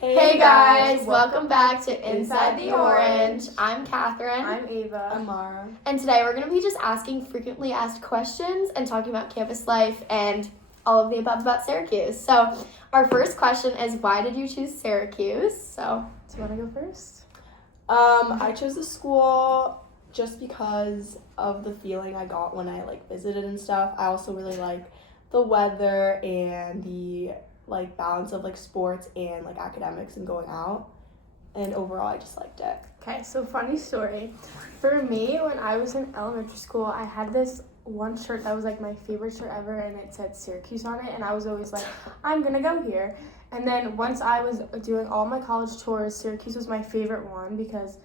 Hey guys, welcome back to Inside the Orange. I'm Catherine. I'm Ava. I'm Mara. And today we're going to be just asking frequently asked questions and talking about campus life and all of the above about Syracuse. So our first question is, why did you choose Syracuse? So, Do you want to go first? I chose the school just because of the feeling I got when I visited and stuff. I also really like the weather and the balance of sports and academics and going out. And overall I just liked it. Okay, so funny story. For me, when I was in elementary school, I had this one shirt that was my favorite shirt ever, and it said Syracuse on it, and I was always like, I'm gonna go here. And then once I was doing all my college tours, Syracuse was my favorite one because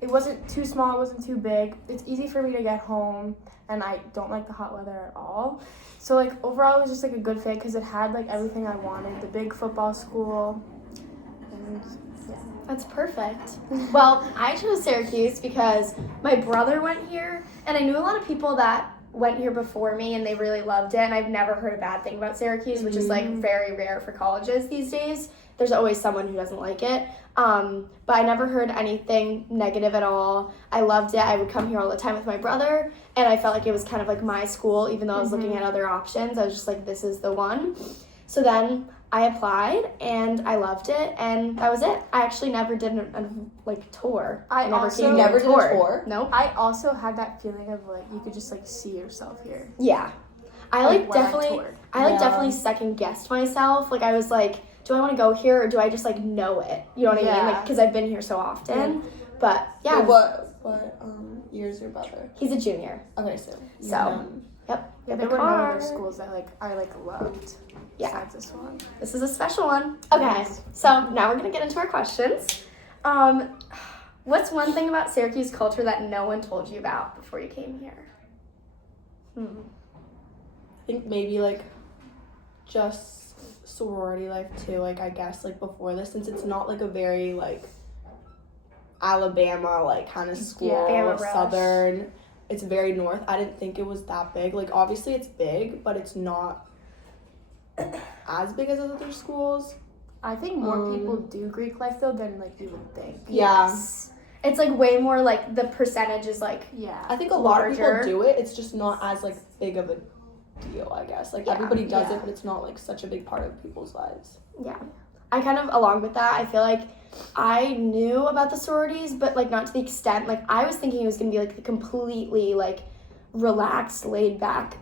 it wasn't too small, it wasn't too big. It's easy for me to get home, and I don't like the hot weather at all. So overall it was just a good fit because it had everything I wanted. The big football school, and yeah. that's perfect. Well, I chose Syracuse because my brother went here, and I knew a lot of people that went here before me and they really loved it, and I've never heard a bad thing about Syracuse, which is very rare for colleges these days. There's always someone who doesn't like it. But I never heard anything negative at all. I loved it. I would come here all the time with my brother, and I felt like it was kind of my school, even though I was looking at other options. I was just this is the one. So then I applied, and I loved it, and that was it. I actually never did a tour. I never also came to never a did a tour? Nope. I also had that feeling of you could just see yourself here. Yeah. I when definitely toured. definitely second guessed myself. I was do I want to go here or do I just know it? You know what I mean? Because I've been here so often. But yeah. What year is your brother? He's a junior. Okay, so Yep. Yeah, there were no other schools that I loved. Yeah. Besides this one. This is a special one. Okay. So now we're gonna get into our questions. What's one thing about Syracuse culture that no one told you about before you came here? I think maybe just sorority life too, I guess before this, since it's not a very Alabama kind of school, Bama southern, it's very north. I didn't think it was that big. Obviously it's big, but it's not as big as other schools. I think more people do Greek life though than you would think. Yeah. Yes. It's way more the percentage is Yeah. I think a lot of larger. people do it. It's just not as big of a deal, I guess. Everybody does it, but it's not such a big part of people's lives. Yeah. I kind of, along with that, I feel I knew about the sororities, but not to the extent, I was thinking it was going to be the completely relaxed, laid back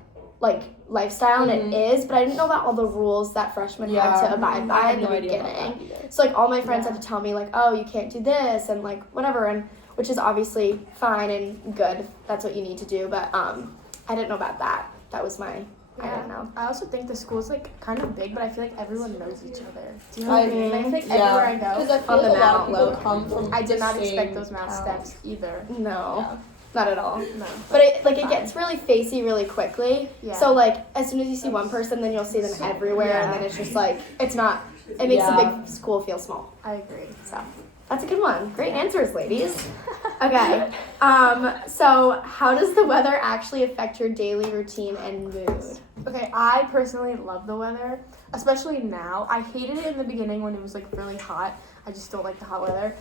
lifestyle, and it is, but I didn't know about all the rules that freshmen had to abide by in the beginning. So all my friends had to tell me oh, you can't do this and whatever, and which is obviously fine and good if that's what you need to do, but I didn't know about that. That was my I don't know. I also think the school's kind of big, but I feel everyone knows each other. Do you know what I mean? I feel everywhere I go, because I feel on the a lot of Mount people come from I did not the expect same those Mount town. steps either. No, not at all. No. But it gets really facey really quickly. Yeah. So as soon as you see one person, then you'll see them everywhere, and then it's just it's not. It makes the big school feel small. I agree. So that's a good one. Great answers, ladies. Okay. So how does the weather actually affect your daily routine and mood? Okay, I personally love the weather, especially now. I hated it in the beginning when it was really hot. I just don't like the hot weather.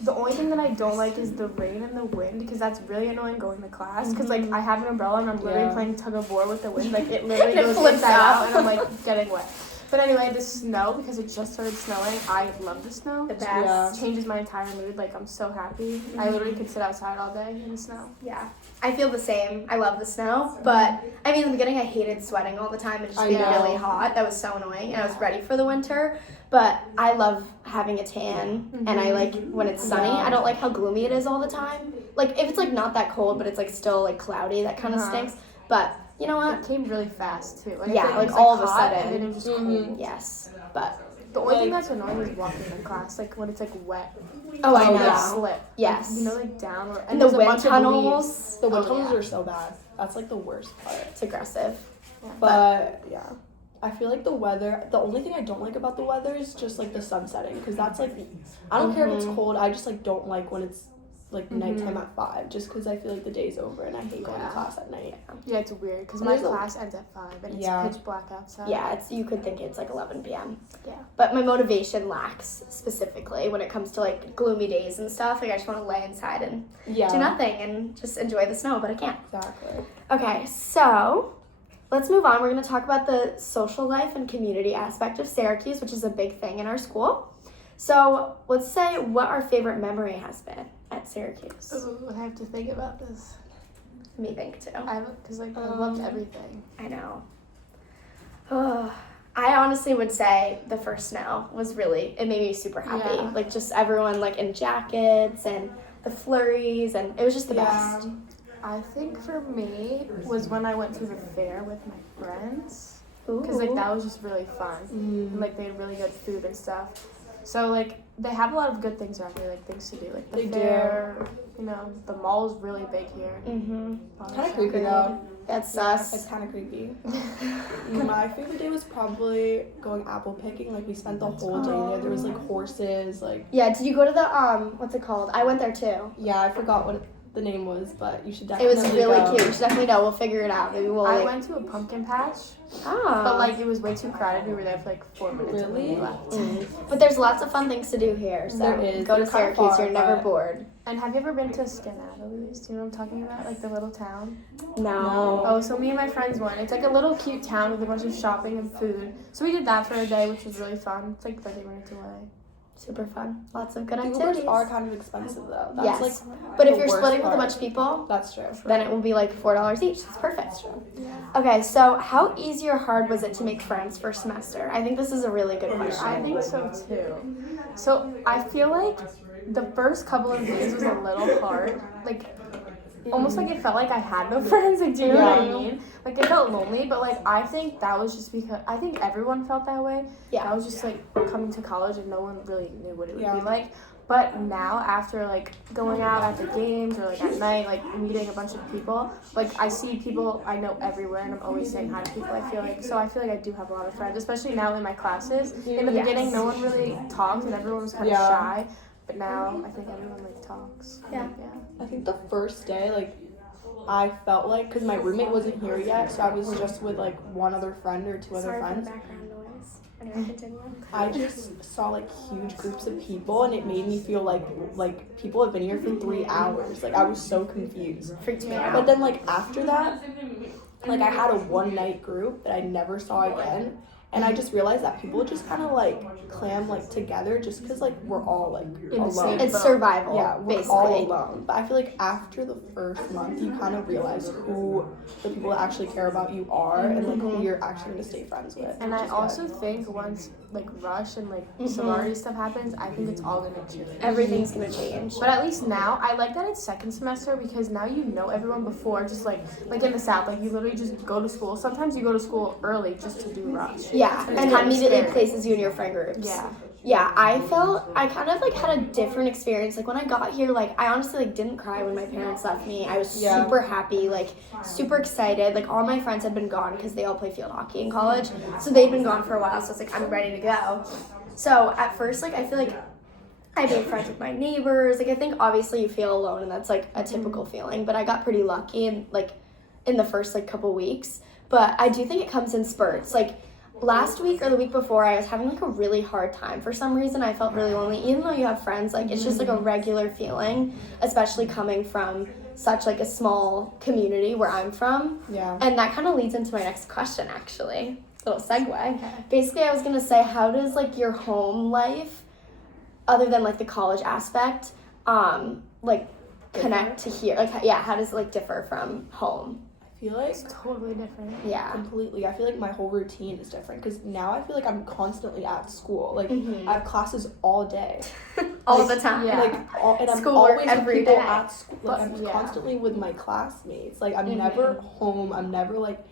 The only thing that I don't like is the rain and the wind, because that's really annoying going to class. Because I have an umbrella and I'm literally playing tug of war with the wind. It literally It goes flips inside out. out and I'm getting wet. But anyway, the snow, because it just started snowing, I love the snow. The best. Yeah. It changes my entire mood. I'm so happy. I literally could sit outside all day in the snow. Yeah, I feel the same. I love the snow, but I mean, in the beginning, I hated sweating all the time and just being really hot. That was so annoying, and I was ready for the winter. But I love having a tan, and I like when it's sunny. I don't like how gloomy it is all the time. If it's not that cold, but it's still cloudy, that kind of stinks. But you know what? It came really fast too. Yeah, it was, all of a hot, sudden. and then it was just cold. Yes, but The only thing that's annoying is walking in class, when it's wet. oh, I You know. slip. Yes. Down or And the there's a wind bunch of tunnels. leaves. The wind Oh, tunnels yeah. are so bad. That's the worst part. It's aggressive. But yeah, I feel the weather. The only thing I don't like about the weather is just the sun setting, because that's I don't care if it's cold. I just don't like when it's like nighttime at 5, just because I feel like the day's over and I hate going to class at night. Yeah, it's weird because And my there's a- class ends at 5 and it's pitch black outside. Yeah, you could think it's like 11 p.m. Yeah. But my motivation lacks specifically when it comes to like gloomy days and stuff. Like I just want to lay inside and do nothing and just enjoy the snow, but I can't. Exactly. Okay, so let's move on. We're going to talk about the social life and community aspect of Syracuse, which is a big thing in our school. So let's say what our favorite memory has been at Syracuse. Ooh, I have to think about this. Me think too. Because I loved everything. I know. I honestly would say the first snow was really, it made me super happy. Yeah. Like just everyone like in jackets and the flurries, and it was just the best. I think for me was when I went to the fair with my friends. Ooh. Because like that was just really fun. And, like they had really good food and stuff. So like they have a lot of good things around here, like things to do, like the fair. You know, the mall's really big here. Mm-hmm. Kind of creepy though. That's sus. It's kind of creepy. My favorite day was probably going apple picking. Like we spent the whole day there. There was like horses, like. Yeah. Did you go to the what's it called? I went there too. Yeah, I forgot what the name was, but you should It definitely. was really go. cute. You should definitely know. We'll figure it out. Maybe we'll. I went to a pumpkin patch, but like it was way too crowded. We were there for like 4 minutes and Really? we left. But there's lots of fun things to do here. So There is. go to They're kinda Syracuse. far, You're never but- bored. And have you ever been to Skanatalis? Do you know what I'm talking about? Like the little town? No. Oh, so me and my friends went. It's like a little cute town with a bunch of shopping and food. So we did that for a day, which was really fun. It's like 30 minutes away. Super fun. Lots of good The activities. Ubers are kind of expensive though. That's Yes. like. But if the you're worst splitting with a part. bunch of people, That's true. then it will be like $4 each. It's perfect. Okay, so how easy or hard was it to make friends first semester? I think this is a really good question. I think so too. So I feel like the first couple of days was a little hard. Like almost like it felt like I had no friends. Like, do you know what I mean? Like I felt lonely, but like I think that was just because I think everyone felt that way. Yeah. I was just like coming to college and no one really knew what it would Yeah. be like. But now after like going out after games or like at night, like meeting a bunch of people, like I see people I know everywhere and I'm always saying hi to people. I feel like I do have a lot of friends, especially now in my classes. In the beginning, no one really talked and everyone was kind of shy. But now I think everyone like talks. Yeah. I think the first day, like, I felt like, because my roommate wasn't here yet, so I was just with, like, one other friend or two other friends. background noise. Anyway, continue. I just saw, like, huge groups of people, and it made me feel like people have been here for 3 hours. Like, I was so confused. Freaked me out. But then, like, after that, like, I had a one-night group that I never saw again. And I just realized that people just kind of, like, clam, like, together just because, like, we're all, like, alone. It's survival, Yeah, we're basically. all alone. But I feel like after the first month, you kind of realize who the people that actually care about you are and, like, who you're actually going to stay friends with. And which I is also good. think once like rush and like sorority stuff happens, I think it's all gonna change. Everything's gonna change. But at least now, I like that it's second semester because now you know everyone before. Just like in the South, like you literally just go to school. Sometimes you go to school early just to do rush. Yeah, And and it's it immediately scary. places you in your friend groups. Yeah. Yeah, I kind of like had a different experience. Like when I got here, like I honestly like didn't cry when my parents left me. I was super happy, like super excited. Like all my friends had been gone because they all play field hockey in college. So they'd been gone for a while, so I was like, I'm ready to go. So at first, like I feel like I made friends with my neighbors. Like I think obviously you feel alone and that's like a typical feeling, but I got pretty lucky in the first like couple weeks. But I do think it comes in spurts. Like last week or the week before, I was having like a really hard time. For some reason, I felt really lonely. Even though you have friends, like it's just like a regular feeling, especially coming from such like a small community where I'm from. Yeah. And that kind of leads into my next question, actually. Little segue. Basically, I was gonna say, how does like your home life, other than like the college aspect, like connect to here? Like, yeah, how does it like differ from home? I feel like It's totally different. Yeah. completely. I feel like my whole routine is different because now I feel like I'm constantly at school. Like I have classes all day, All the time. Yeah. and I'm Schoolwork always with every people day. at school. Like I'm Yeah. constantly with my classmates. Like I'm never home. I'm never like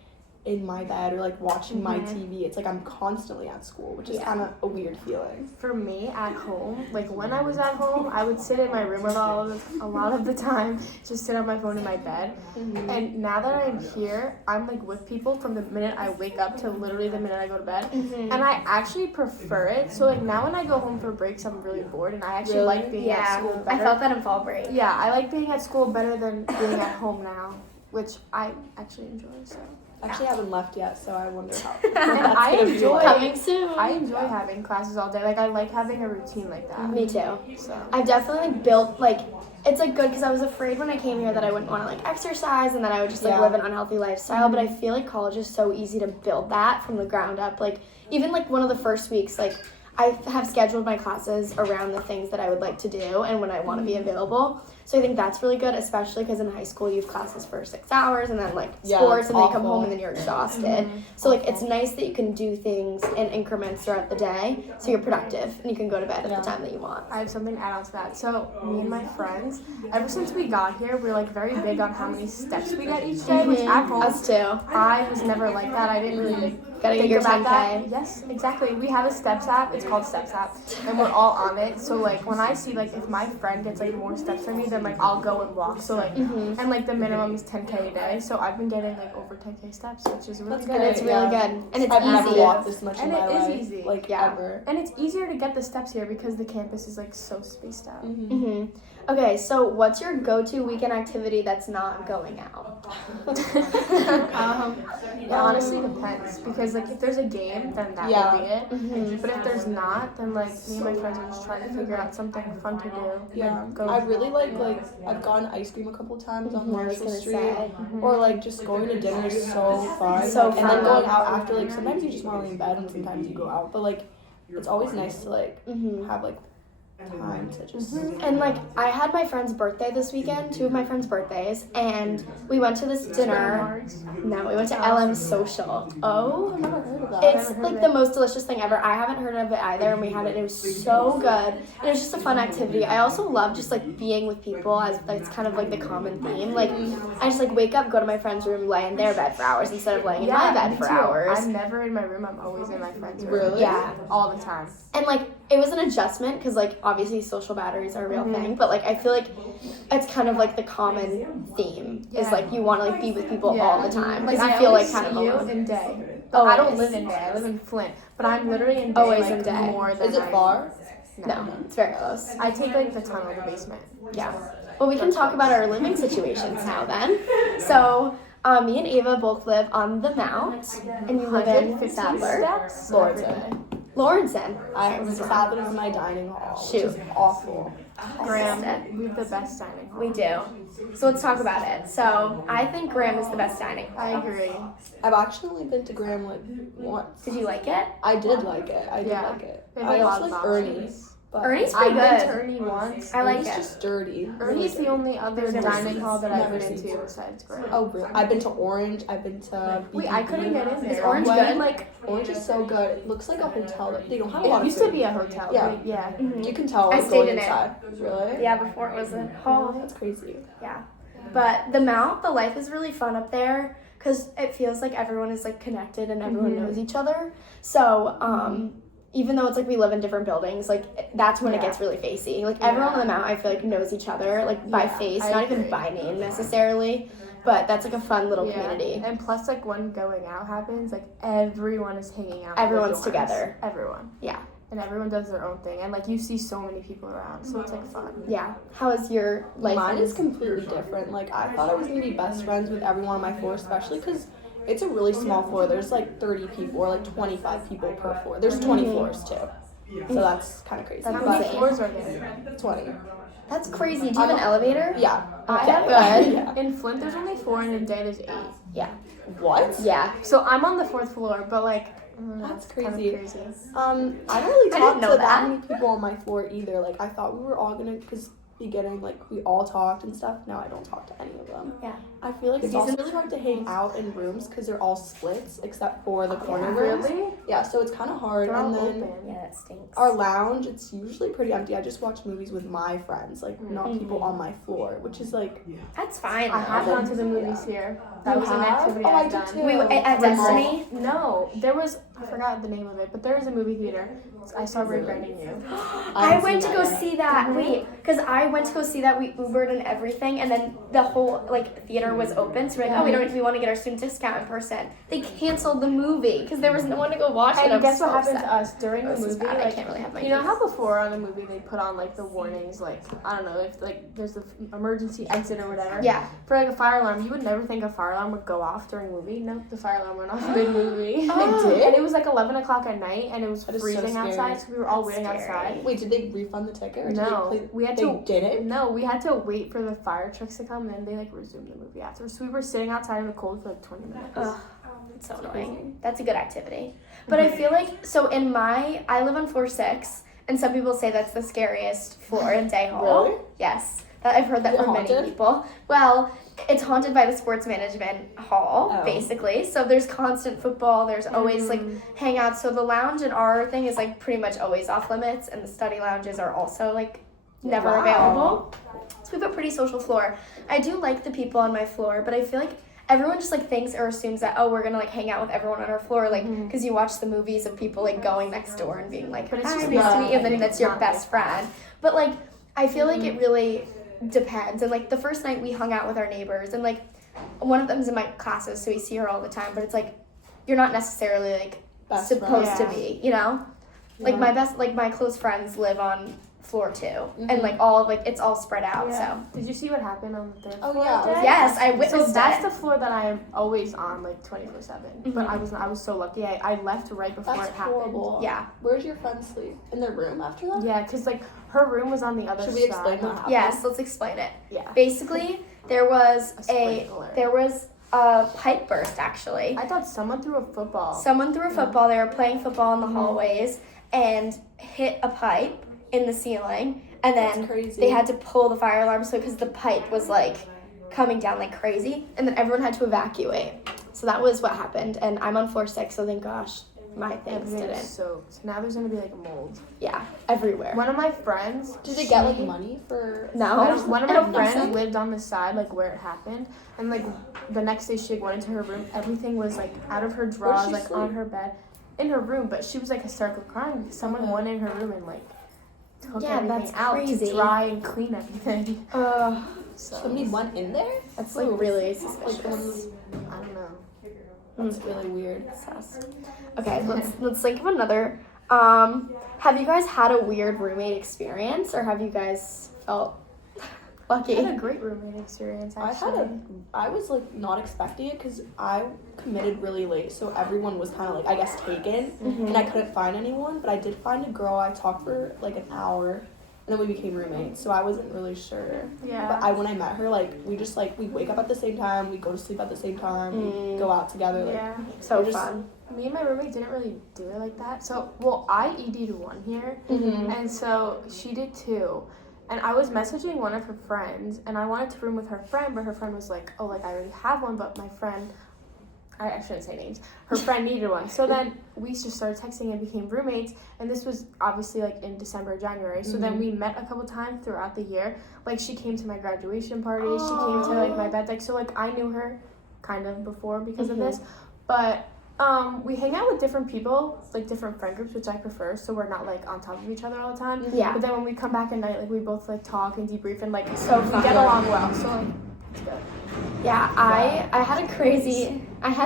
in my bed or like watching my TV. It's like I'm constantly at school, which is kind of a weird feeling. For me, at home, like when I was at home, I would sit in my room a lot of the time, just sit on my phone in my bed. And now that I'm here, I'm like with people from the minute I wake up to literally the minute I go to bed. And I actually prefer it. So like now when I go home for breaks, I'm really bored, and I actually like being at school better. I felt that in fall break. Yeah, I like being at school better than being at home now, which I actually enjoy. So I actually haven't left yet, so I wonder how. I enjoy coming soon. I enjoy having classes all day. Like I like having a routine like that. Me too. So I've definitely like built like it's like good because I was afraid when I came here that I wouldn't want to like exercise and that I would just like live an unhealthy lifestyle. But I feel like college is so easy to build that from the ground up. Like even like one of the first weeks, like I have scheduled my classes around the things that I would like to do and when I want to be available. So I think that's really good, especially because in high school you have classes for 6 hours and then like sports and then you come home and then you're exhausted. So like it's nice that you can do things in increments throughout the day so you're productive and you can go to bed at the time that you want. I have something to add on to that. So me and my friends, ever since we got here, we're like very big on how many steps we get each day, which at home, Us too. I was never like that. I didn't really Gotta get think your about 10K. that. Yes, exactly. We have a Steps app. It's called Steps app, and we're all on it. So like when I see like if my friend gets like more steps than me, then like I'll go and walk. So like and like the minimum is 10K a day. So I've been getting like over 10K steps, which is really good. And it's really good. And it's I've easy. never walked this much And in my it is life. easy. Like ever. And it's easier to get the steps here because the campus is like so spaced out. Okay, so what's your go-to weekend activity that's not going out? It honestly depends because like if there's a game, then that will be it. But if there's not, then like me and my friends are just trying to figure out something fun to do. Yeah, Go. I really like I've gotten ice cream a couple times on Marshall Street, or like just going to dinner is so fun. So and then fun. going out after, like sometimes you just want to lay in bed and sometimes you go out, but like it's always nice to like have like time to just. And like I had my friend's birthday this weekend, 2 of my friends' birthdays, and we went to this dinner. No, we went to LM Social. Oh, I've never heard of that. It's like the most delicious thing ever. I haven't heard of it either, and we had it. It was so good, and it was just a fun activity. I also love just like being with people, as that's kind of like the common theme. Like I just like wake up, go to my friend's room, lay in their bed for hours instead of laying in my bed for hours. I'm never in my room. I'm always in my friend's room. Really? Yeah, all the time. and like it was an adjustment because like obviously social batteries are a real thing, but like I feel like it's kind of like the common theme is like you want to like be with people all the time because you feel like kind of you alone. in day. But I don't live in Day. I live in Flint. But I'm literally in Day. Always like, in Day. More than Is it far? No, it's very close. I take like the tunnel, the basement. Yeah. Well, we can talk about our living situations now then. So, me and Ava both live on the Mount, and you live in 150 Sadler. steps. Lawrenson. Lawrenson. Sadler is my dining hall, which is Shoot. awful. Graham, we have the best dining hall. We do. So let's talk about it. So I think Graham is the best dining hall. I agree. I've actually only been to Graham like once. Did you like it? I did like it. I did Yeah. like it. They have I a lot also of like options. Ernie's. But Ernie's pretty I've been good. to Ernie once. I like Ernie's it. just dirty. Ernie's the only other never dining seen- hall that I've never been seen to it. besides Graham. Oh, really? I've been to Orange. I've been to. Wait, I couldn't get in there. Is Orange When, good? Like, Orange is so good. It looks like a hotel. They don't have a lot it of used food. to be a hotel. Yeah. But yeah. You can tell. I Like, stayed going in it. inside. Really? Yeah, before it was a hall. That's crazy. Yeah. But the Mount, the life is really fun up there because it feels like everyone is like connected and everyone knows each other. So, even though it's like we live in different buildings, like that's when it gets really facey. Like everyone on the Mount, I feel like knows each other, like by face, I not agree. even by name necessarily. But that's like a fun little community. And plus, like when going out happens, like everyone is hanging out. in the Everyone's dorms. together. Everyone. Yeah. And everyone does their own thing, and like you see so many people around, so it's like fun. Yeah. How is your life? Mine is completely different. Like I thought I was gonna be best friends with everyone on my floor, especially because it's a really small floor. There's like 30 people or like 25 people per floor. There's 20 floors too, so that's kind of crazy. That's How many insane. floors are there? 20. That's crazy. Do you have an elevator? Yeah. I Okay, have good. Yeah. In Flint, there's only 4, and in Day there's 8. Yeah. What? Yeah. So I'm on the 4th floor, but like That's kind of crazy. crazy. I don't really I talk didn't to know that that. many people on my floor either. Like I thought we were all gonna, cause beginning, like, we all talked and stuff. Now I don't talk to any of them. Yeah. I feel like it's also really hard to hang out in rooms because they're all splits except for the corner rooms. Really? Yeah, so it's kind of hard. They're and all then open. Yeah, that stinks. our lounge, it's usually pretty empty. I just watch movies with my friends, like, not people on my floor, which is, like... That's fine. I have though. gone to the movies here. That You was an have? activity Oh, I I've did done. too. We at Destiny. No, there was, I forgot the name of it, but there was a movie theater. I saw Regretting You. I went to go see that. Wait, because I went to go see that. We Ubered and everything, and then the whole like theater was open. So we're like, we want to get our student discount in person. They canceled the movie because there was no one to go watch it. And guess so what happened upset. to us during the This is movie? bad. I Like, can't really have my. you know how before on the movie they put on like the warnings, like I don't know if like there's the emergency exit or whatever. Yeah. For like a fire alarm, you would never think a fire alarm would go off during a movie. Nope, the fire alarm went off mid movie. It did? And it was like 11 o'clock at night, and it was That is so freezing scary. outside, so we were all waiting Scary. outside. Wait, did they refund the ticket? Or did No, they play... we had They to. didn't? No, we had to wait for the fire trucks to come, and then they like resumed the movie after. So we were sitting outside in the cold for like 20 minutes. Ugh, it's so annoying. That's a good activity. But I feel like, so I live on floor 6, and some people say that's the scariest floor in Day Hall. Really? Yes. I've heard that Is it from haunted? many people. Well, it's haunted by the sports management hall, Oh. basically. So there's constant football. There's always like hangouts. So the lounge and our thing is like pretty much always off limits, and the study lounges are also like never Wow. available. So we have a pretty social floor. I do like the people on my floor, but I feel like everyone just like thinks or assumes that we're gonna like hang out with everyone on our floor, like because you watch the movies of people like going next door and being like, But it's "Hi, just nice to not- meet you," and then that's your not best like friend. But like I feel like it really depends. And like the first night we hung out with our neighbors, and like one of them's in my classes, so we see her all the time. But it's like you're not necessarily like Best supposed friends. to be, you know. Like my close friends live on floor 2, and Mhm. like all like it's all spread out. So Did you see what happened on the third Oh, floor? yeah. Jay? yes, I So witnessed that's it. the floor that I am always on, like 24/7. But I was so lucky. I left right before That's it happened. horrible. Yeah. Where's your friend sleep? In their room after that? Yeah, cause like her room was on the other Should side. we explain what happened? Yes, let's explain it. Yeah. Basically, there was A sprinkler. there was a pipe burst actually. I thought someone threw a football. Someone threw a football. They were playing football in the hallways and hit a pipe in the ceiling, and then That's crazy. they had to pull the fire alarm so because the pipe was like coming down like crazy, and then everyone had to evacuate. So that was what happened, and I'm on floor 6, so thank gosh my things Everything didn't. is soaked. Now there's gonna be like a mold. Yeah, everywhere. One of my friends. Did they get like she- money for? No. One of I my don't think friends so. lived on the side, like where it happened, and like the next day she went into her room. Everything was like out of her drawers, she like sleep? on her bed, in her room. But she was like hysterically crying because someone went in her room and like took Yeah, everything that's out crazy. to dry and clean everything. So Somebody went in there? that's like really Like, suspicious. I don't know. That's really weird. Sus. Okay, let's think of another. Have you guys had a weird roommate experience, or have you guys felt lucky? I had a great roommate experience actually. I was like not expecting it because I committed really late, so everyone was kind of like I guess taken, and I couldn't find anyone. But I did find a girl. I talked for like an hour, and then we became roommates. So I wasn't really sure. Yeah. But when I met her, like we just like we wake up at the same time, we go to sleep at the same time, we go out together. Like, Yeah. So we're just- fun. Me and my roommate didn't really do it like that. So, well, I ED'd one here, and so she did too. And I was messaging one of her friends, and I wanted to room with her friend, but her friend was like, "Oh, like I already have one, but my friend, I shouldn't say names. Her friend needed one." So then we just started texting and became roommates. And this was obviously like in December, January. So then we met a couple times throughout the year. Like she came to my graduation party. She came to like my bed. Like so, like I knew her kind of before because of this, but. We hang out with different people, like different friend groups, which I prefer, so we're not like on top of each other all the time. Yeah. But then when we come back at night, like we both like talk and debrief and like So we fun. get along well. So like it's good. Yeah, I had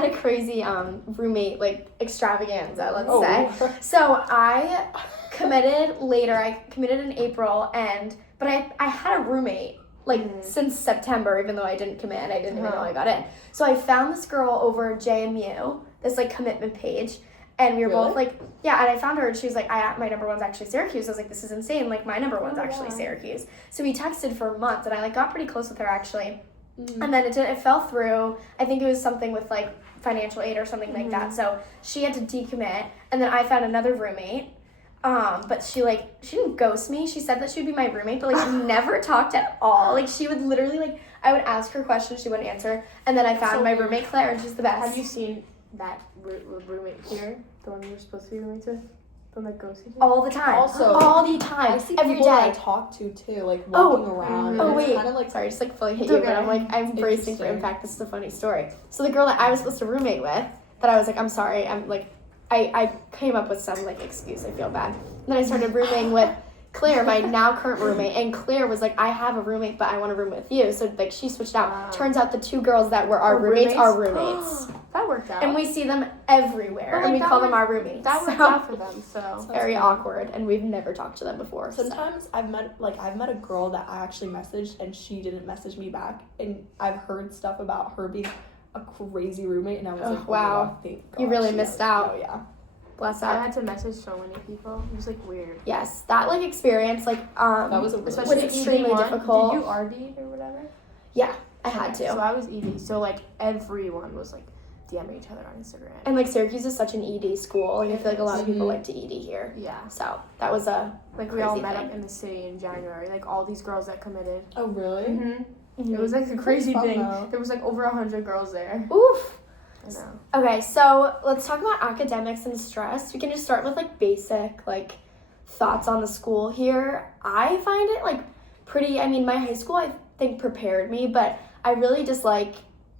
a crazy roommate like extravaganza, let's say. So I committed later. I committed in April, but I had a roommate like since September, even though I didn't commit and I didn't even know I got in. So I found this girl over JMU, this like commitment page, and we were both like, yeah, and I found her and she was like, my number one's actually Syracuse. I was like, this is insane. Like my number one's actually Syracuse. So we texted for months, and I like got pretty close with her actually. And then it fell through. I think it was something with like financial aid or something like that. So she had to decommit, and then I found another roommate. But she didn't ghost me. She said that she would be my roommate, but like we never talked at all. Like she would literally like I would ask her questions, she wouldn't answer, and then I found my roommate Claire, and she's the best. Have you seen that roommate here? The one you were supposed to be roommates with? The one that ghosted you? All the time. Also, all the time. I see every people that I day. talk to too, like walking around. Oh and it's wait, kind of like sorry, just like fully hit It's you, okay. but I'm like I'm bracing for Interesting. impact. This is a funny story. So the girl that I was supposed to roommate with, that I was like, I'm sorry, I'm like, I came up with some like excuse. I feel bad. And then I started rooming with Claire, my now current roommate, and Claire was like, I have a roommate, but I want to room with you. So like she switched out. Wow. Turns out the two girls that were our Were roommates are roommates? roommates, That worked out. and we see them everywhere, But, and like, we that call them worked- our roommates. that worked So, out for them, so. very awkward, and we've never talked to them before. so. Sometimes I've met a girl that I actually messaged and she didn't message me back, and I've heard stuff about her being a crazy roommate, and I was Oh, like, wow. my God, thank God You really she missed was- out. Oh yeah. Bless I up. had to message so many people. It was like weird. Yes, that like experience like That was a really Especially was ED extremely one. difficult. Did you RD or whatever? I had to. So I was ED. So like everyone was like DMing each other on Instagram. And like Syracuse is such an ED school, and I feel like a lot of people Mhm. like to ED here. Yeah. So that was a Like we all Crazy met thing. up in the city in January. Like all these girls that committed. Oh really? Mm-hmm. It was like a crazy fun, thing. though. There was like over 100 girls there. oof. I know. Okay, so let's talk about academics and stress. We can just start with like basic like thoughts on the school here. I find it like pretty. I mean, my high school I think prepared me, but I really dislike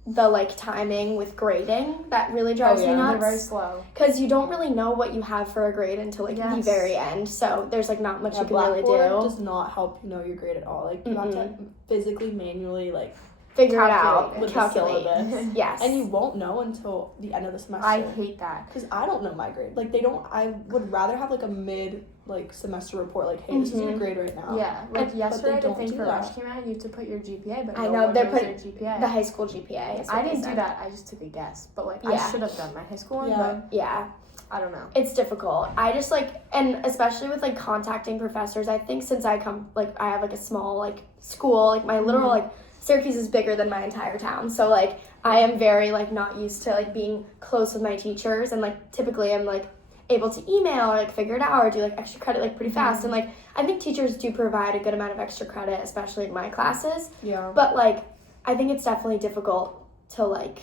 the like timing with grading. That really drives me yeah. They're very nuts. slow. Because you don't really know what you have for a grade until like the Yes. very end. So there's like not much Yeah, you can really Blackboard do. does not help you know your grade at all. Like you have to physically, manually like Figure it out. calculate with Calculate. the syllabus. Yes. And you won't know until the end of the semester. I hate that. Because I don't know my grade. Like they don't. I would rather have like a mid like semester report. Like, hey, this is your Mhm. grade right now. Yeah, like But yesterday they the don't thing do for that. Rush came out, you have to put your GPA, but I no know, one they're knows putting their GPA. the high school GPA. Is what I they didn't do said. that. I just took a guess, but like I Yeah. should have done my high school one, Yeah. Yeah. but I don't know. It's difficult. I just like, and especially with like contacting professors, I think since I come, like, I have like a small like school, like my literal like Syracuse is bigger than my entire town. So like I am very like not used to like being close with my teachers, and like typically I'm like able to email or like figure it out or do like extra credit like pretty fast. And like I think teachers do provide a good amount of extra credit, especially in my classes. Yeah. But like I think it's definitely difficult to like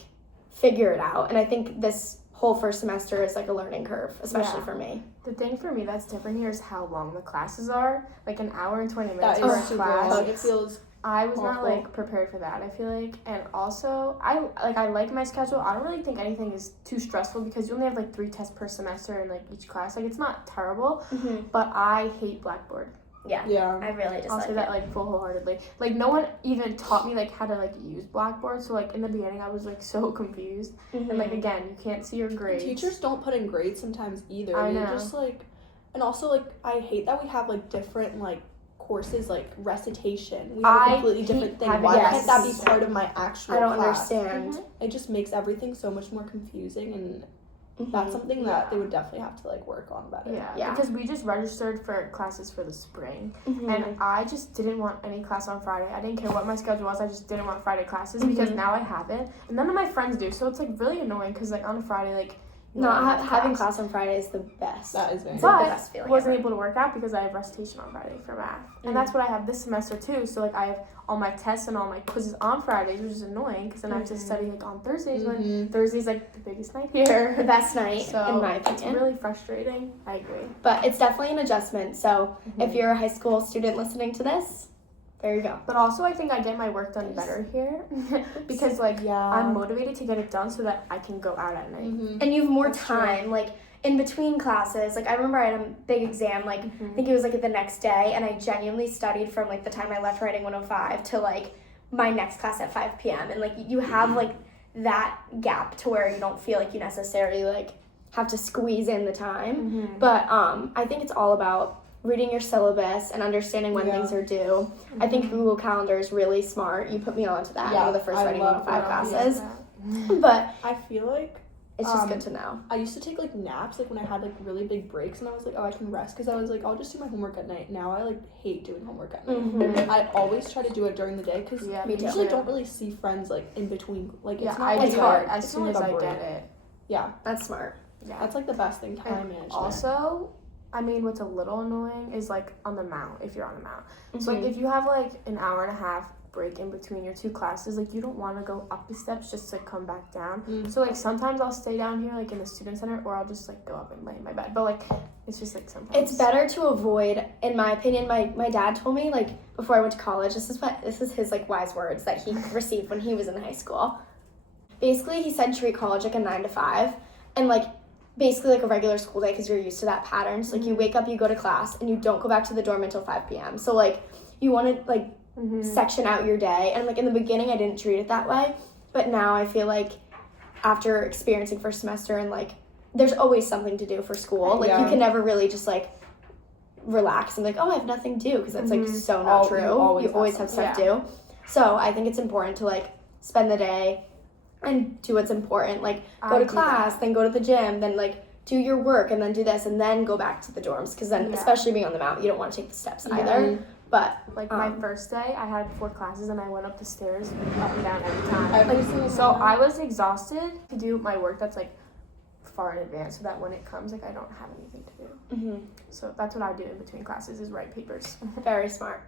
figure it out. And I think this whole first semester is like a learning curve, especially Yeah. for me. The thing for me that's different here is how long the classes are. Like an hour and 20 minutes That for a is super class. long. It feels I was not awful. like prepared for that. I feel like, and also I like my schedule. I don't really think anything is too stressful because you only have like 3 tests per semester in like each class. Like it's not terrible, but I hate Blackboard. Yeah. yeah. I really I'll say that like full wholeheartedly. Like no one even taught me like how to like use Blackboard. So like in the beginning I was like so confused. And like again, you can't see your grades. Teachers don't put in grades sometimes either. I They know. just like, and also like I hate that we have like different like courses like recitation. We have I a completely hate different thing. having Why can't that be recitation. part of my actual I don't class? understand. It just makes everything so much more confusing, and that's something that they would definitely have to like work on better. Yeah, because we just registered for classes for the spring, Mm-hmm. and I just didn't want any class on Friday. I didn't care what my schedule was. I just didn't want Friday classes because now I have it, and none of my friends do. So it's like really annoying because like on a Friday, like you No, don't have having class on Friday is the best. That is very It's like the But best feeling wasn't ever. able to work out because I have recitation on Friday for math, and that's what I have this semester too. So like I have all my tests and all my quizzes on Fridays, which is annoying because then I have to study like on Thursdays when Thursday's like the biggest night The here. best night, So in my it's opinion. really frustrating. I agree. But it's definitely an adjustment. So if you're a high school student listening to this, there you go. But also, I think I get my work done better here because, like, Yeah. I'm motivated to get it done so that I can go out at night. And you have more That's true. time, like in between classes. Like I remember I had a big exam, like I think it was like the next day, and I genuinely studied from like the time I left writing 105 to like my next class at 5 p.m. And like you have like that gap to where you don't feel like you necessarily like have to squeeze in the time. But I think it's all about reading your syllabus and understanding when things are due. I think Google Calendar is really smart. You put me onto that in one of the first I writing love 105 Google classes. But I feel like it's just good to know. I used to take like naps like when I had like really big breaks, and I was like, oh, I can rest because I was like, I'll just do my homework at night. Now I like hate doing homework at night. I always try to do it during the day because Yeah, I me too. usually don't really see friends like in between. Like Yeah, it's not I like it's do hard. it as it's soon not as like I a get break. it. Yeah, That's smart. Yeah. that's like the best thing. Time And management. also, I mean, what's a little annoying is, like, on the mount, if you're on the mount. So, like, Mhm. if you have, like, an hour and a half break in between your two classes, like, you don't want to go up the steps just to come back down. So, like, sometimes I'll stay down here, like, in the student center, or I'll just, like, go up and lay in my bed. But, like, it's just, like, sometimes. It's better to avoid, in my opinion. My dad told me, like, before I went to college, this is his, like, wise words that he received when he was in high school. Basically, he said treat college like a 9 to 5, and, like, basically like a regular school day because you're used to that pattern. So, like, you wake up, you go to class, and you don't go back to the dorm until 5 p.m. So, like, you want to, like, section out your day. And, like, in the beginning, I didn't treat it that way. But now I feel like after experiencing first semester and, like, there's always something to do for school. Like, you can never really just, like, relax and, like, oh, I have nothing to do because that's, like, so not true. You always have stuff to do. So, I think it's important to, like, spend the day and do what's important, like go to class, then go to the gym, then like do your work, and then do this, and then go back to the dorms. Because then, especially being on the mount, you don't want to take the steps either. But like my first day, I had 4 classes, and I went up the stairs up and down every time. So I was exhausted to do my work that's like far in advance, so that when it comes, like I don't have anything to do. So that's what I do in between classes is write papers. Very smart.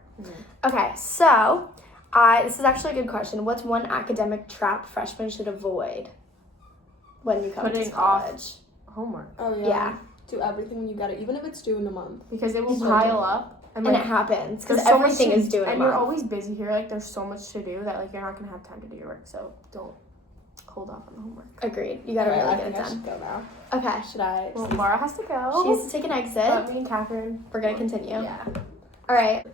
Okay, so. This is actually a good question. What's one academic trap freshmen should avoid when you come to college? Homework. Oh, yeah. Do everything when you get it, even if it's due in a month. Because it will pile up. And it happens. Because everything is due in a month. And you're always busy here. Like, there's so much to do that, like, you're not going to have time to do your work. So don't hold off on the homework. Agreed. You got to really get it done. I should go now. Okay. Should I? Well, Laura has to go. She has to take an exit. But me and Catherine. We're going to continue. Yeah. All right.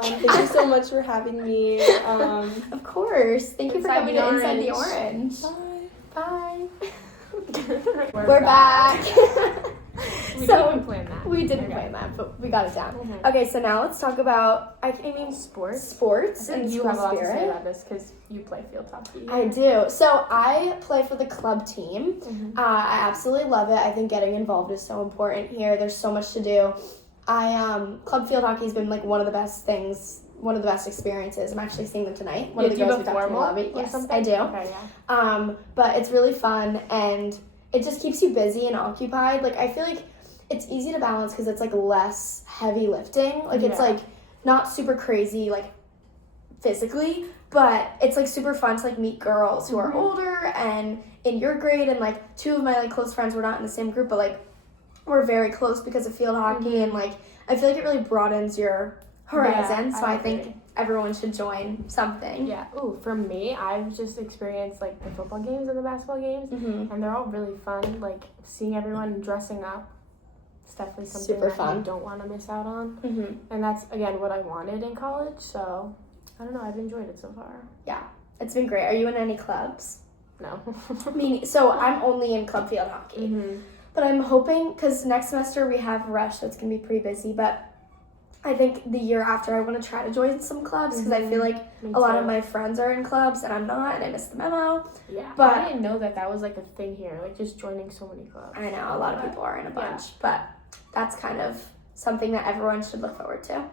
Thank you so much for having me. Of course. Thank you for coming to Inside the Orange. Bye. Bye. We're back. We didn't plan that. We didn't plan that, but we got it down. Okay, so now let's talk about, sports and you school have a lot spirit. to say about this because you play field hockey. I do. So I play for the club team. I absolutely love it. I think getting involved is so important here. There's so much to do. Club field hockey has been like one of the best things, one of the best experiences. I'm actually seeing them tonight. One of the girls we talked to love it. Yes, I do. Okay, yeah. But it's really fun and it just keeps you busy and occupied. Like I feel like it's easy to balance because it's like less heavy lifting. Like it's like not super crazy like physically, but it's like super fun to like meet girls who are older and in your grade, and like 2 of my like close friends were not in the same group, but like we're very close because of field hockey, and like I feel like it really broadens your horizon. So I think everyone should join something. Yeah. Ooh, for me, I've just experienced like the football games and the basketball games, and they're all really fun. Like seeing everyone dressing up, it's definitely something super that fun. you don't want to miss out on. And that's again what I wanted in college. So I don't know. I've enjoyed it so far. Yeah, it's been great. Are you in any clubs? No. So I'm only in club field hockey. But I'm hoping, because next semester we have Rush, that's going to be pretty busy, but I think the year after I want to try to join some clubs, because I feel like a lot of my friends are in clubs, and I'm not, and I missed the memo. Yeah, but I didn't know that was like a thing here, like just joining so many clubs. I know, a lot of people are in a bunch, but that's kind of something that everyone should look forward to.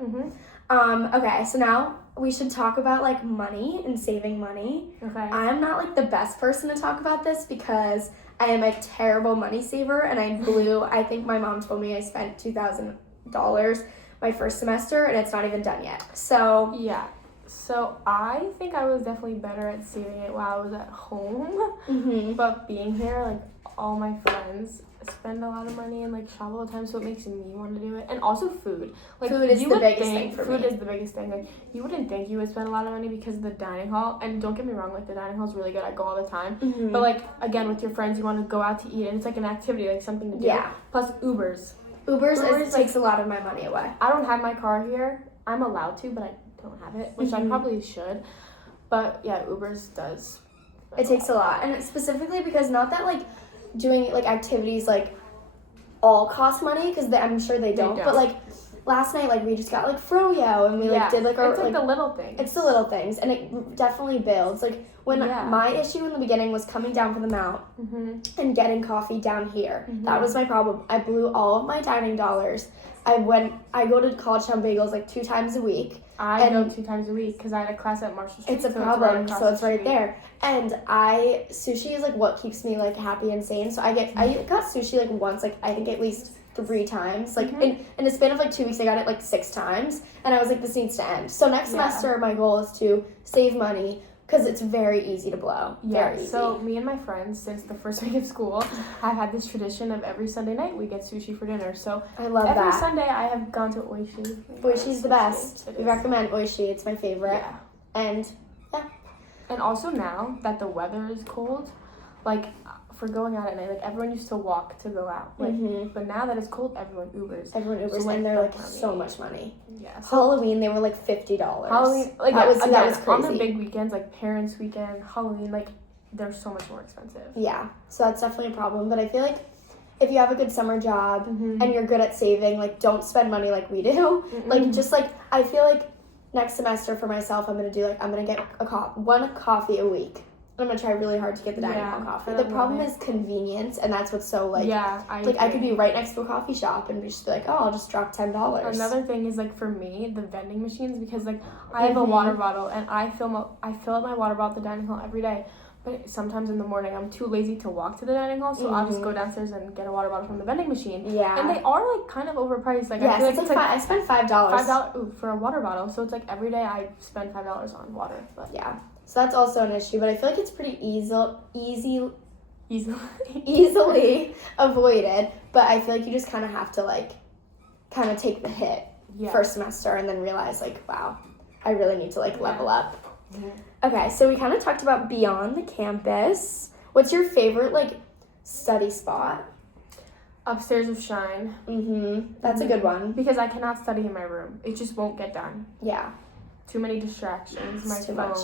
Okay, so now we should talk about like money and saving money. Okay. I'm not like the best person to talk about this because I am a terrible money saver, and I think my mom told me I spent $2,000 my first semester, and it's not even done yet. So yeah. So I think I was definitely better at saving it while I was at home. But being here, like all my friends spend a lot of money and like shop all the time, so it makes me want to do it. And also food. Like food is the biggest thing for me. Food is the biggest thing. Like you wouldn't think you would spend a lot of money because of the dining hall. And don't get me wrong, like the dining hall is really good. I go all the time. But like again, with your friends, you want to go out to eat, and it's like an activity, like something to do. Yeah. Plus Ubers. Ubers takes a lot of my money away. I don't have my car here. I'm allowed to, but I don't have it, which I probably should. But yeah, Ubers does. It takes a lot, and specifically because not that like doing like activities like all cost money, because I'm sure they don't. But like last night, like we just got like froyo, and we like did like our it's like the little things. It's the little things, and it definitely builds. Like when my issue in the beginning was coming down from the mount and getting coffee down here. That was my problem. I blew all of my dining dollars. I go to College Town Bagels like 2 times a week. I go 2 times a week because I had a class at Marshall Street. It's a problem, so it's right there. And sushi is like what keeps me like happy and sane. So I got sushi like once, like I think at least 3 times. Like, in a span of, like, 2 weeks, I got it, like, 6 times. And I was like, this needs to end. So next semester, my goal is to save money because it's very easy to blow. Yeah, Very easy. so me and my friends, since the first week of school, have had this tradition of every Sunday night we get sushi for dinner. So I love every that. Sunday I have gone to Oishi. Oishi's the best. It We is. recommend Oishi. It's my favorite. Yeah. And And also now that the weather is cold, like for going out at night, like everyone used to walk to go out. Like, but now that it's cold, everyone Ubers. everyone Ubers, So, like, and they're the like money. so much money. Yeah. So Halloween, they were like $50. Halloween, like that was again, crazy. on the big weekends, like Parents' Weekend, Halloween, like they're so much more expensive. Yeah, so that's definitely a problem. But I feel like if you have a good summer job Mm-hmm. and you're good at saving, like don't spend money like we do. Like just like I feel like next semester for myself, I'm gonna get one coffee a week. I'm gonna try really hard to get the dining hall coffee. I The love problem it. is convenience, and that's what's so like. Yeah, I agree. could be right next to a coffee shop and just be like, oh, I'll just drop $10. Another thing is like for me, the vending machines, because like I have a water bottle and I fill up my water bottle at the dining hall every day. But sometimes in the morning I'm too lazy to walk to the dining hall, so I'll just go downstairs and get a water bottle from the vending machine. Yeah. And they are like kind of overpriced. Like Yes, I feel like it's like I spent $5. $5 for a water bottle. So it's like every day I spend $5 on water. But Yeah. So that's also an issue, but I feel like it's pretty easily easily. avoided. But I feel like you just kind of have to like kind of take the hit Yeah. first semester and then realize like, wow, I really need to like level up. Mhm. Okay, so we kind of talked about beyond the campus. What's your favorite like study spot? Upstairs of Shine. That's a good one. Because I cannot study in my room. It just won't get done. Yeah. Too many distractions. My It's too phone. much.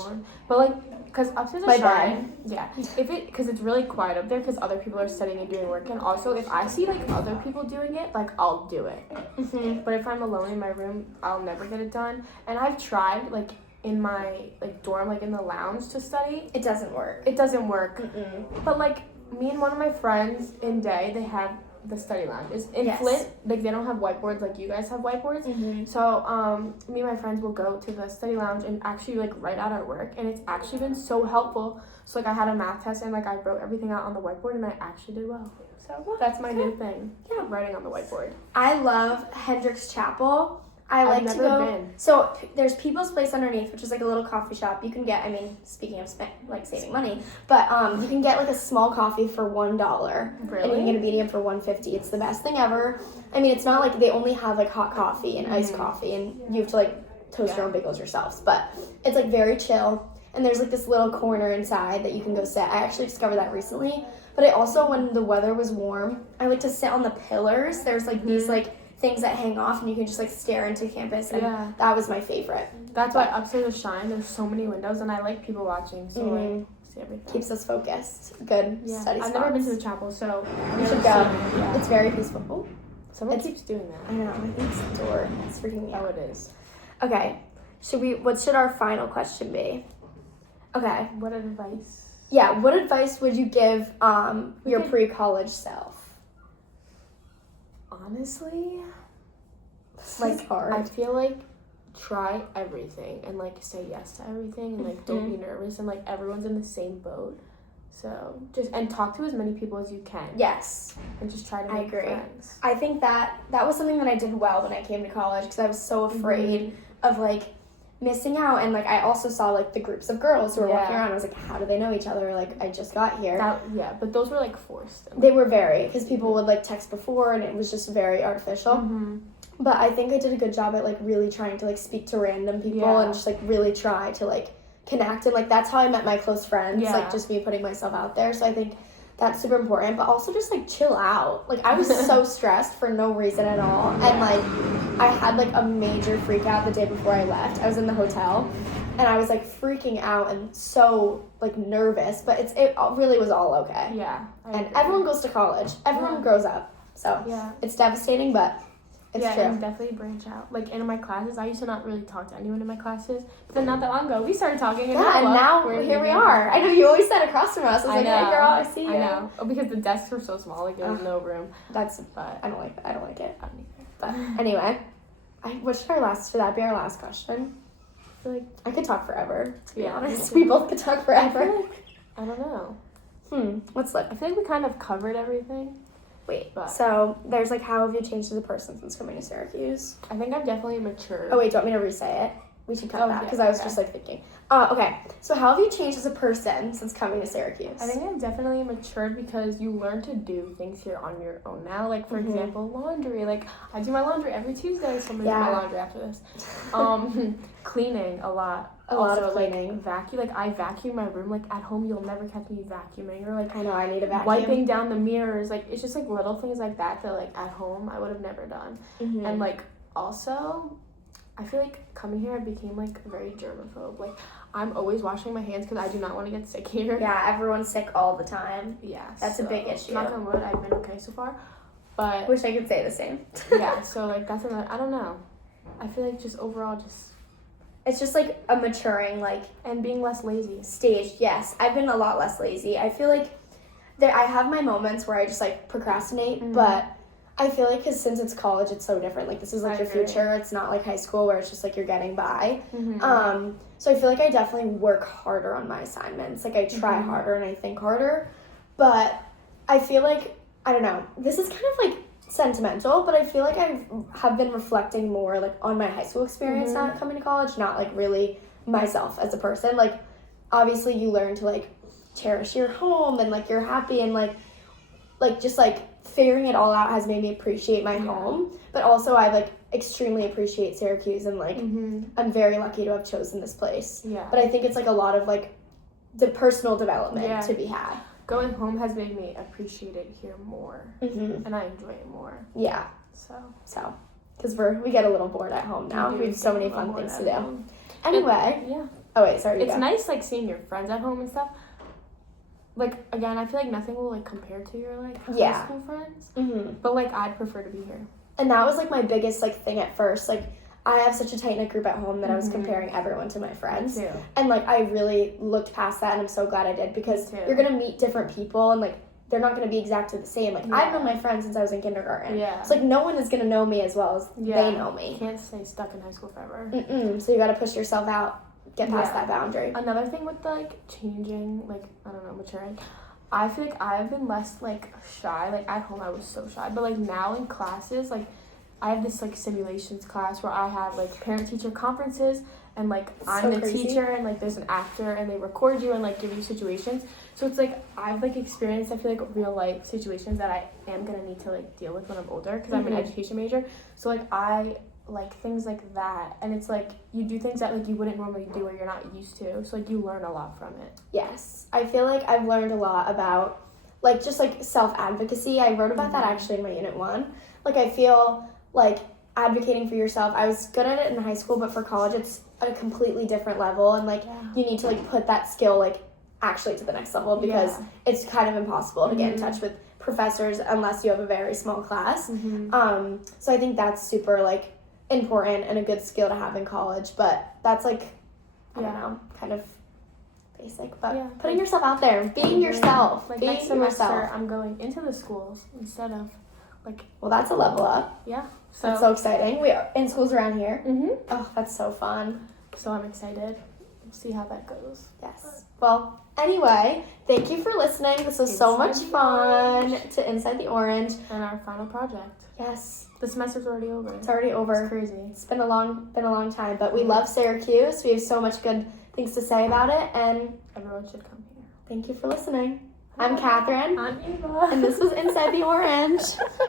But like, because upstairs of My Shine. Yeah. Because it's really quiet up there because other people are studying and doing work. And also, if I see like other people doing it, like I'll do it. But if I'm alone in my room, I'll never get it done. And I've tried like in my like dorm, like in the lounge to study. It doesn't work. It doesn't work. But like me and one of my friends in Day, they have the study lounge. It's in Flint. Like they don't have whiteboards like you guys have whiteboards. So me and my friends will go to the study lounge and actually like write out our work, and it's actually been so helpful. So like I had a math test and like I wrote everything out on the whiteboard and I actually did well. So that's my new thing. Yeah, writing on the whiteboard. I love Hendricks Chapel. I like I've to never go. been. So there's People's Place underneath, which is like a little coffee shop. You can get. I mean, speaking of like saving money, but you can get like a small coffee for $1, and you can get a medium for $1.50. It's the best thing ever. I mean, it's not like they only have like hot coffee and iced coffee, and you have to like toast your own bagels yourselves. But it's like very chill, and there's like this little corner inside that you can go sit. I actually discovered that recently. But I also, when the weather was warm, I like to sit on the pillars. There's like these like things that hang off and you can just like stare into campus, and that was my favorite. That's why upstairs of Shine there's so many windows and I like people watching, so like see everything. Keeps us focused. Good study I've spots. never been to the chapel, so You should go. It's very peaceful. Oh, Someone keeps doing that. I know. I think it's the door. It's freaking me Oh, out. it is. Okay. What should our final question be? Okay. What advice? Yeah. What advice would you give your could- pre-college self? Honestly, Like hard. I feel like try everything and like say yes to everything and like don't be nervous and like everyone's in the same boat. So just and talk to as many people as you can. Yes. And just try to I make agree. friends. I think that was something that I did well when I came to college because I was so afraid of like missing out, and like I also saw like the groups of girls who were walking around. I was like, how do they know each other? Like I just got here. But those were like forced. They were very, because people would like text before and it was just very artificial. But I think I did a good job at like really trying to like speak to random people and just like really try to like connect, and like that's how I met my close friends, like just me putting myself out there. So I think that's super important, but also just like chill out. Like I was so stressed for no reason at all, and like I had like a major freak out the day before I left. I was in the hotel and I was like freaking out and so like nervous, but it really was all okay. And everyone goes to college, everyone grows up, so it's devastating, but it's true. And definitely branch out. Like in my classes, I used to not really talk to anyone in my classes, but then not that long ago, we started talking. And now here we are. I know you always sat across from us. I was like, hey girl, I see you. I know. Oh, because the desks were so small, like there was no room. But I don't like it. I don't either. But anyway, what should should that be our last question? I feel like I could talk forever, to be honest. me We both could talk forever. I don't know. What's left? I feel like we kind of covered everything. Wait, But- so there's like, how have you changed as a person since coming to Syracuse? I think I've definitely matured. Oh wait, do you want me to re-say it? We should cut that yeah, because I was okay. just like thinking. Okay, so how have you changed as a person since coming to Syracuse? I think I've definitely matured because you learn to do things here on your own now. Like, for example, laundry. Like, I do my laundry every Tuesday, so I'm going to do my laundry after this. Cleaning a lot. A lot of Also, cleaning. Like, vacuum. Like, I vacuum my room. Like, at home, you'll never catch me vacuuming. Or, like, I know, I need a vacuum. wiping down the mirrors. Like, it's just, like, little things like that that, like, at home, I would have never done. And, like, also, I feel like coming here, I became, like, very germaphobe. Like, I'm always washing my hands because I do not want to get sick here. Yeah, everyone's sick all the time. Yeah. That's a big issue. Knock on wood, I've been okay so far. But, Wish I could say the same. yeah, so, like, that's another, I don't know. I feel like just overall just, It's just like a maturing, like, and being less lazy. stage. Yes, I've been a lot less lazy. I feel like I have my moments where I just like procrastinate, but I feel like because since it's college, it's so different. Like, this is like I your agree. future. It's not like high school where it's just like you're getting by. So I feel like I definitely work harder on my assignments. Like, I try harder and I think harder, but I feel like, I don't know, this is kind of like sentimental, but I feel like I have been reflecting more like on my high school experience now coming to college, not like really myself as a person. Like, obviously you learn to like cherish your home and like you're happy, and like just like figuring it all out has made me appreciate my home, but also I like extremely appreciate Syracuse, and like I'm very lucky to have chosen this place. Yeah. But I think it's like a lot of like the personal development Yeah. to be had. Going home has made me appreciate it here more, and I enjoy it more. Yeah. So, Because we get a little bored at home now. We have so many fun things to do. Anyway. Yeah. Oh wait, sorry. It's nice like seeing your friends at home and stuff. Like, again, I feel like nothing will like compare to your like high school friends. But like, I'd prefer to be here. And that was like my biggest like thing at first. Like, I have such a tight knit group at home that I was comparing everyone to my friends. Me too. And like, I really looked past that, and I'm so glad I did, because Me too. you're gonna meet different people, and like they're not gonna be exactly the same. Like, I've known my friends since I was in kindergarten. Yeah. It's like no one is gonna know me as well as they know me. You can't stay stuck in high school forever. So you gotta push yourself out, get past that boundary. Another thing with like changing, like, I don't know, maturing, I feel like I've been less like shy. Like, at home I was so shy, but like now in classes, like I have this like simulations class where I have like parent teacher conferences, and like I'm the crazy. teacher, and like there's an actor, and they record you and like give you situations. So it's like I've like experienced, I feel like, real life situations that I am gonna need to like deal with when I'm older, because I'm an education major. So like I like things like that, and it's like you do things that like you wouldn't normally do or you're not used to, so like you learn a lot from it. Yes, I feel like I've learned a lot about like just like self-advocacy. I wrote about that actually in my unit 1. Like, I feel like advocating for yourself, I was good at it in high school, but for college it's at a completely different level, and like you need to like put that skill like actually to the next level, because it's kind of impossible to get in touch with professors unless you have a very small class. So I think that's super like important and a good skill to have in college, but that's like I don't know, kind of basic, but putting yourself out there, being yourself, Like, being next semester yourself. I'm going into the schools instead of like, Well, that's a level up. so That's so exciting. We are in schools around here. Mm-hmm. Oh, that's so fun. So I'm excited. We'll see how that goes. Yes. Well, anyway, thank you for listening. This was so much Inside the fun Orange. to Inside the Orange. And our final project. Yes, The semester's already over. it's already over. It's crazy. It's been a long time, but we love Syracuse. We have so much good things to say about it, and Everyone should come here. thank you for listening. I'm Catherine, I'm Eva. and this was Inside the Orange.